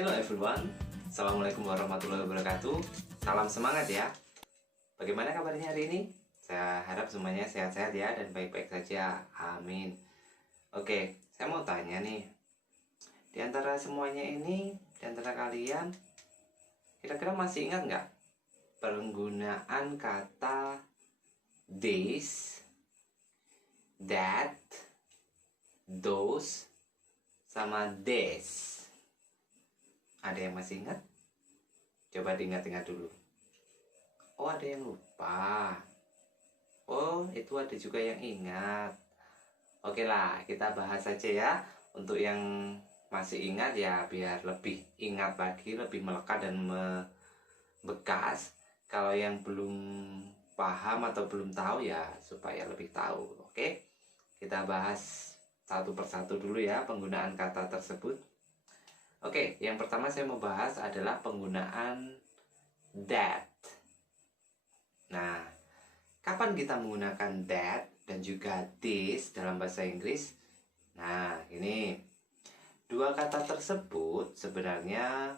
Hello everyone, Assalamualaikum warahmatullahi wabarakatuh. Salam semangat ya. Bagaimana kabarnya hari ini? Saya harap semuanya sehat-sehat ya dan baik-baik saja. Amin. Oke, saya mau tanya nih. Di antara semuanya ini, di antara kalian, kira-kira masih ingat nggak penggunaan kata this, that, those, sama this? Ada yang masih ingat? Coba diingat-ingat dulu. Oh, ada yang lupa. Oh, itu ada juga yang ingat. Oke lah, kita bahas saja ya. Untuk yang masih ingat ya, biar lebih ingat lagi, lebih melekat dan membekas. Kalau yang belum paham atau belum tahu ya, supaya lebih tahu. Oke, kita bahas satu persatu dulu ya penggunaan kata tersebut. Oke, yang pertama saya mau bahas adalah penggunaan that. Nah, kapan kita menggunakan that dan juga this dalam bahasa Inggris? Nah, ini dua kata tersebut sebenarnya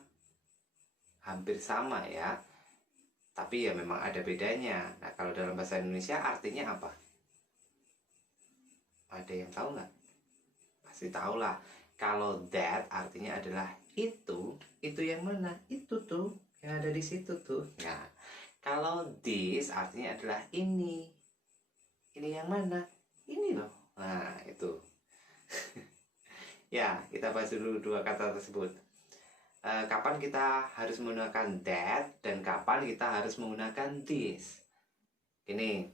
hampir sama ya, tapi ya memang ada bedanya. Nah, kalau dalam bahasa Indonesia artinya apa? Ada yang tahu nggak? Pasti tahu lah. Kalau that artinya adalah itu yang mana? Itu tuh, yang ada di situ tuh. Nah, kalau this artinya adalah ini yang mana? Ini loh. Nah, itu. Ya, kita bahas dulu dua kata tersebut. Kapan kita harus menggunakan that dan kapan kita harus menggunakan this? Ini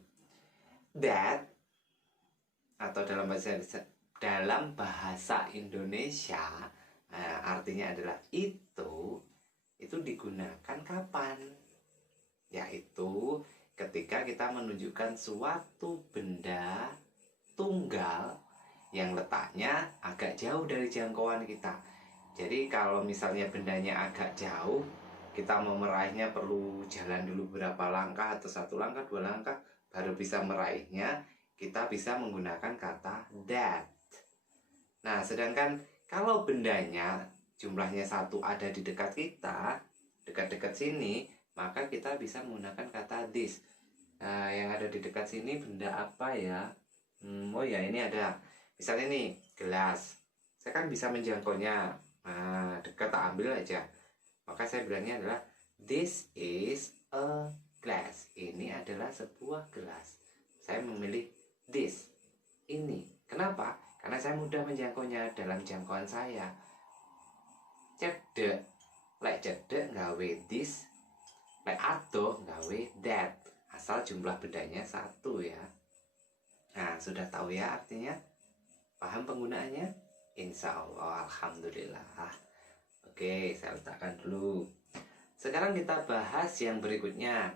that atau dalam bahasa Indonesia artinya adalah itu digunakan kapan? Yaitu ketika kita menunjukkan suatu benda tunggal yang letaknya agak jauh dari jangkauan kita. Jadi kalau misalnya bendanya agak jauh, kita mau meraihnya perlu jalan dulu beberapa langkah atau satu langkah, dua langkah baru bisa meraihnya. Kita bisa menggunakan kata that. Nah, sedangkan kalau bendanya jumlahnya satu ada di dekat kita, dekat-dekat sini, maka kita bisa menggunakan kata this. Nah, yang ada di dekat sini benda apa ya? Oh ya, ini ada. Misalnya nih, gelas. Saya kan bisa menjangkaunya. Nah, dekat tak ambil aja. Maka saya bilangnya adalah this is a glass. Ini adalah sebuah gelas. Saya memilih this. Ini. Kenapa? Karena saya mudah menjangkaunya dalam jangkauan saya. Cedek, lek cedek gawe this, lek adoh gawe that. Asal jumlah bendanya satu ya. Nah, sudah tahu ya artinya? Paham penggunaannya? Insya Allah, alhamdulillah. Oke, saya letakkan dulu. Sekarang kita bahas yang berikutnya.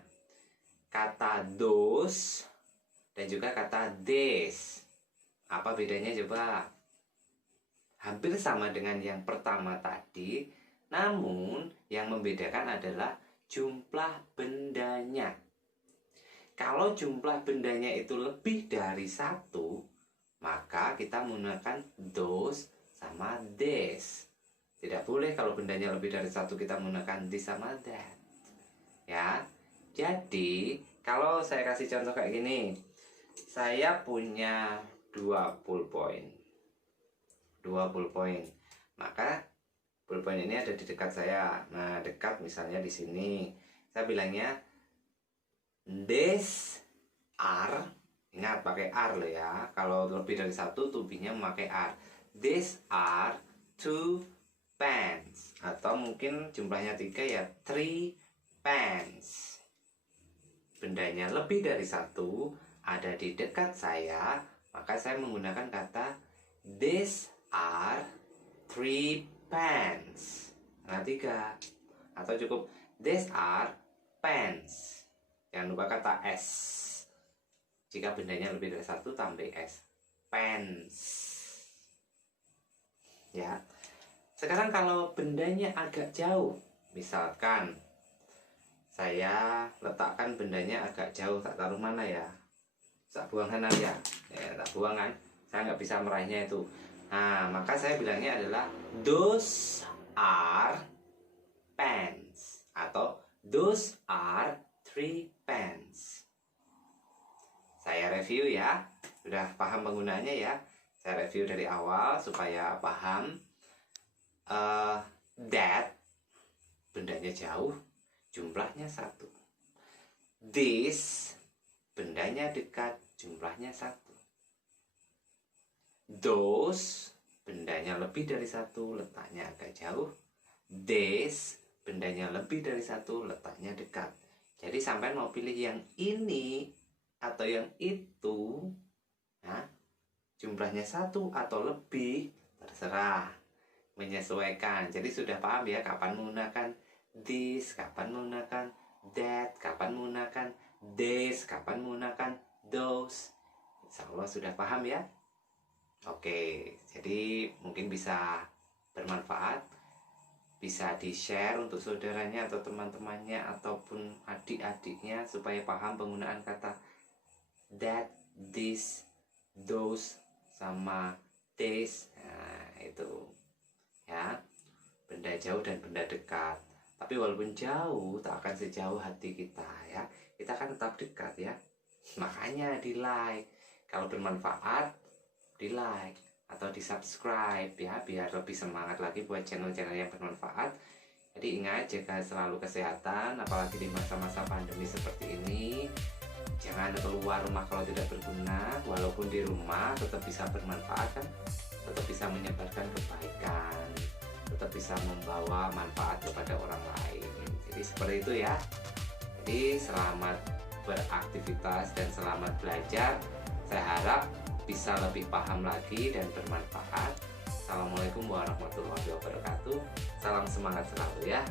Kata those dan juga kata this. Apa bedanya coba? Hampir sama dengan yang pertama tadi, namun yang membedakan adalah jumlah bendanya. Kalau jumlah bendanya itu lebih dari satu, maka kita menggunakan those sama this. Tidak boleh kalau bendanya lebih dari satu kita menggunakan this sama that. Ya, jadi kalau saya kasih contoh kayak gini, saya punya 20 poin. Maka pulpen ini ada di dekat saya. Nah, dekat misalnya di sini. Saya bilangnya these are, ingat pakai are loh ya. Kalau lebih dari satu tubinya memakai are. These are 2 pens. Atau mungkin jumlahnya 3 ya 3 pens. Bendanya lebih dari satu ada di dekat saya, maka saya menggunakan kata these are 3 pens. Nah, 3. Atau cukup these are pens. Jangan lupa kata s. Jika bendanya lebih dari satu tambah s. Pens. Ya. Sekarang kalau bendanya agak jauh, misalkan saya letakkan bendanya agak jauh, tak taruh mana ya? Tak buangkan aja. Ya, tak buang kan? Saya nggak bisa meraihnya itu. Nah, maka saya bilangnya adalah those are pens. Atau those are 3 pens. Saya review ya. Sudah paham penggunaannya ya. Saya review dari awal supaya paham. That, bendanya jauh, jumlahnya 1. This, bendanya dekat, jumlahnya 1. Those, bendanya lebih dari 1, letaknya agak jauh. This, bendanya lebih dari 1, letaknya dekat. Jadi sampai mau pilih yang ini atau yang itu, nah, jumlahnya 1 atau lebih, terserah, menyesuaikan. Jadi sudah paham ya kapan menggunakan this, kapan menggunakan that, kapan menggunakan this, kapan menggunakan those. Insya Allah sudah paham ya. Oke, jadi mungkin bisa bermanfaat, bisa di-share untuk saudaranya atau teman-temannya ataupun adik-adiknya supaya paham penggunaan kata that, this, those, sama this. Nah, itu ya, benda jauh dan benda dekat. Tapi walaupun jauh, tak akan sejauh hati kita ya. Kita kan tetap dekat ya. Makanya di like. Kalau bermanfaat, di like atau di subscribe ya, biar lebih semangat lagi buat channel-channel yang bermanfaat. Jadi ingat, jaga selalu kesehatan, apalagi di masa-masa pandemi seperti ini. Jangan keluar rumah kalau tidak berguna. Walaupun di rumah tetap bisa bermanfaat kan, tetap bisa menyebarkan kebaikan, tetap bisa membawa manfaat kepada orang lain. Jadi seperti itu ya. Jadi selamat beraktivitas dan selamat belajar. Saya harap bisa lebih paham lagi dan bermanfaat. Assalamualaikum warahmatullahi wabarakatuh. Salam semangat selalu ya.